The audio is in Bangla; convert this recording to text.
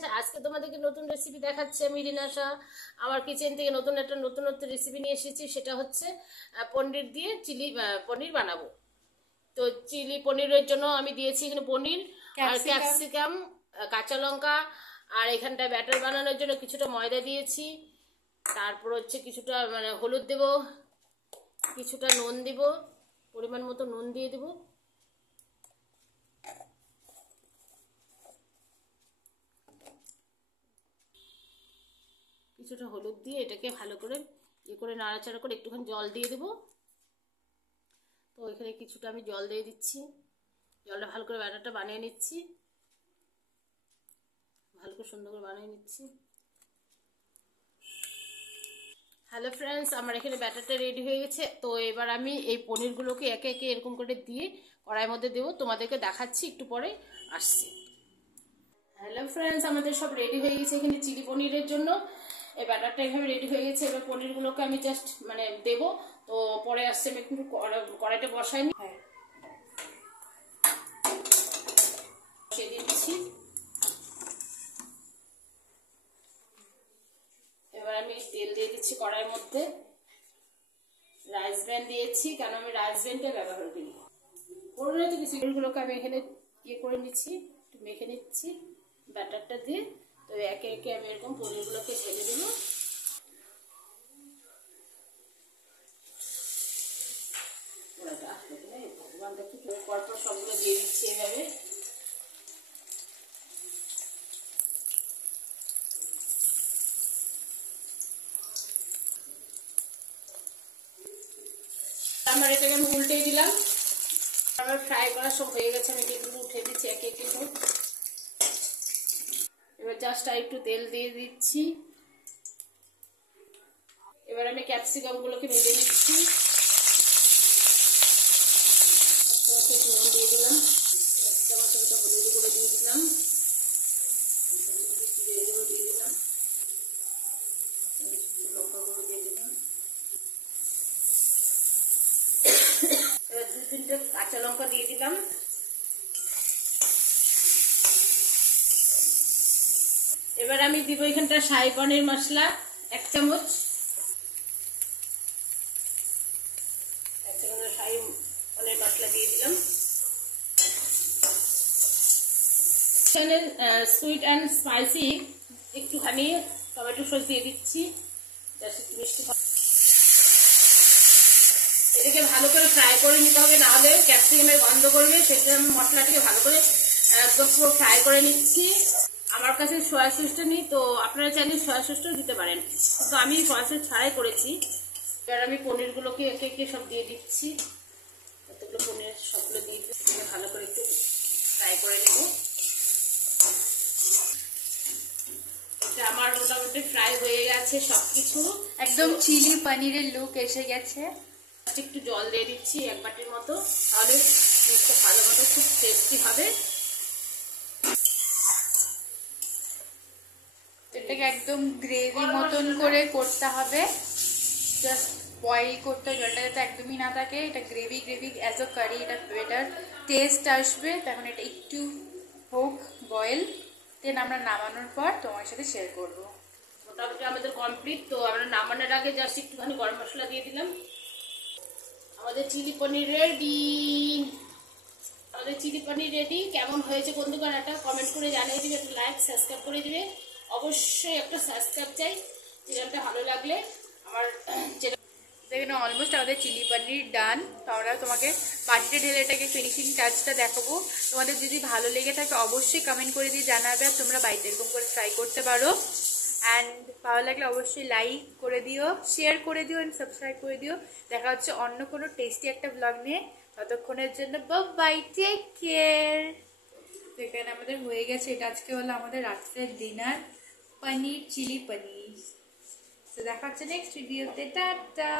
ফ্রেন্ডস, আজকে তোমাদেরকে নতুন রেসিপি দেখাচ্ছি আমি রিনাশা। আমার কিচেন থেকে নতুন রেসিপি নিয়ে এসেছি। সেটা হচ্ছে পনির দিয়ে চিলি পনির বানাবো। তো চিলি পনিরের জন্য আমি দিয়েছি এখানে পনির আর ক্যাপসিকাম, কাঁচা লঙ্কা, আর এখানটায় ব্যাটার বানানোর জন্য কিছুটা ময়দা দিয়েছি। তারপর হচ্ছে কিছুটা হলুদ দেব, কিছুটা নুন দিব, পরিমাণ মতো নুন দিয়ে দেবো। কিছুটা হলুদ দিয়ে এটাকে ভালো করে নাড়াচাড়া করে একটুখানি জল দিয়ে দেবো। তো এখানে কিছুটা আমি জল দিয়ে দিচ্ছি। জলটা ভালো করে ব্যাটারটা বানিয়ে নিচ্ছি, ভালো করে সুন্দর করে বানিয়ে নিচ্ছি। হ্যালো ফ্রেন্ডস, আমার এখানে ব্যাটারটা রেডি হয়ে গেছে। তো এবার আমি এই পনিরগুলোকে একে একে এরকম করে দিয়ে কড়াইয়ের মধ্যে দেবো। তোমাদেরকে দেখাচ্ছি, একটু পরে আসছি। হ্যালো ফ্রেন্ডস, আমাদের সব রেডি হয়ে গেছে এখানে চিলি পনিরের জন্য। এই ব্যাটারটা এভাবে রেডি হয়ে গেছে। এবার পনিরগুলোকে আমি জাস্ট দেবো। তো পরে আসছে, আমি একটু কড়াইটা বসাইনি, বসিয়ে দিচ্ছি। এবার আমি তেল দিয়ে দিচ্ছি কড়াইয়ের মধ্যে। রাইস ব্র্যান্ড দিয়েছি, কারণ আমি রাইস ব্র্যান্ডটা ব্যবহার করি। পনিরে তো কিছুগুলোকে আমি এখানে করে নিচ্ছি, একটু মেখে নিচ্ছি ব্যাটারটা দিয়ে। তো একে একে আমি এরকম পনিরগুলোকে ঢেলে দেবো। পরপর সবগুলো দিয়ে দিচ্ছি এভাবে। আমার এটাকে আমি উল্টে দিলাম। আমার ফ্রাই করা সব হয়ে গেছে, আমি এগুলো উঠে দিচ্ছি একে একে সব। এবার জাস্ট আর একটু তেল দিয়ে দিচ্ছি। এবার আমি ক্যাপসিকাম গুলোকে ভেজে নিচ্ছি। নুন দিয়ে দিলাম, হলুদ গুঁড়ো দিয়ে দিলাম, দিয়ে দিলাম, লঙ্কা গুঁড়ো দিয়ে দিলাম। এবার 2-3টে কাঁচা লঙ্কা দিয়ে দিলাম। এবার আমি দিব এখানটা শাহী পনির মশলা 1 চামচ। শাহী পনির মশলা দিয়ে দিলাম। এখানে সুইট অ্যান্ড স্পাইসি একটুখানি টমেটো সস দিয়ে দিচ্ছি, একটু মিষ্টি। এটাকে ভালো করে ফ্রাই করে নিতে হবে, নাহলে ক্যাপসিকামের গন্ধ করবে। সেটা আমি মশলাটাকে ভালো করে একদম পুরো ফ্রাই করে নিচ্ছি। আমার কাছে সয়া সসটা নেই, তো আপনারা চাইলে সয়া সসটাও দিতে পারেন, কিন্তু আমি সয়া সস ছাড়াই করেছি। এবার আমি পনিরগুলোকে একে একে সব দিয়ে দিচ্ছি। কতগুলো পনির সবগুলো দিয়ে ভালো করে একটু ফ্রাই করে নেব। এটা আমার মোটামুটি ফ্রাই হয়ে গেছে সবকিছু, একদম চিলি পনিরের লুক এসে গেছে। একটু জল দিয়ে দিচ্ছি 1 বাটির মতো, তাহলে জিনিসটা ভালো মতো খুব টেস্টি হবে। এটাকে একদম গ্রেভি মতন করে করতে হবে, জাস্ট বয়েল করতে হবে, জলটা যাতে একদমই না থাকে। এটা গ্রেভি অ্যাজ আ কারি, এটা বেটার টেস্ট আসবে। তখন এটা একটু হোক বয়েল, দেন আমরা নামানোর পর তোমার সাথে শেয়ার করবো। মোটামুটি আমাদের কমপ্লিট। তো আমরা নামানোর আগে জাস্ট একটুখানি গরম মশলা দিয়ে দিলাম। আমাদের চিলি পনির রেডি। কেমন হয়েছে বন্ধুগণ একটা কমেন্ট করে জানিয়ে দিবে, একটা লাইক সাবস্ক্রাইব করে দিবে। অবশ্যই একটা সাবস্ক্রাইব চাই চ্যানেলটা ভালো লাগলে। আমার দেখেন অলমোস্ট আমাদের চিলি পনির ডান। তো আমরা তোমাকে বাটিতে ঢেলে এটাকে ফিনিশিং টাচটা দেখাবো। তোমাদের যদি ভালো লেগে থাকে অবশ্যই কমেন্ট করে দিয়ে জানাবে, আর তোমরা বাড়িতে এরকম করে ট্রাই করতে পারো। অ্যান্ড ভালো লাগলে অবশ্যই লাইক করে দিও, শেয়ার করে দিও অ্যান্ড সাবস্ক্রাইব করে দিও। দেখা হচ্ছে অন্য কোনো টেস্টি একটা ব্লগ নিয়ে। ততক্ষণের জন্য বাই, টেক কেয়ার। তো এখানে আমাদের হয়ে গেছে। এটা আজকে হলো আমাদের রাত্রের ডিনার, পনির চিলি পনির। তো দেখা হচ্ছে নেক্সট ভিডিওতে। টাটা।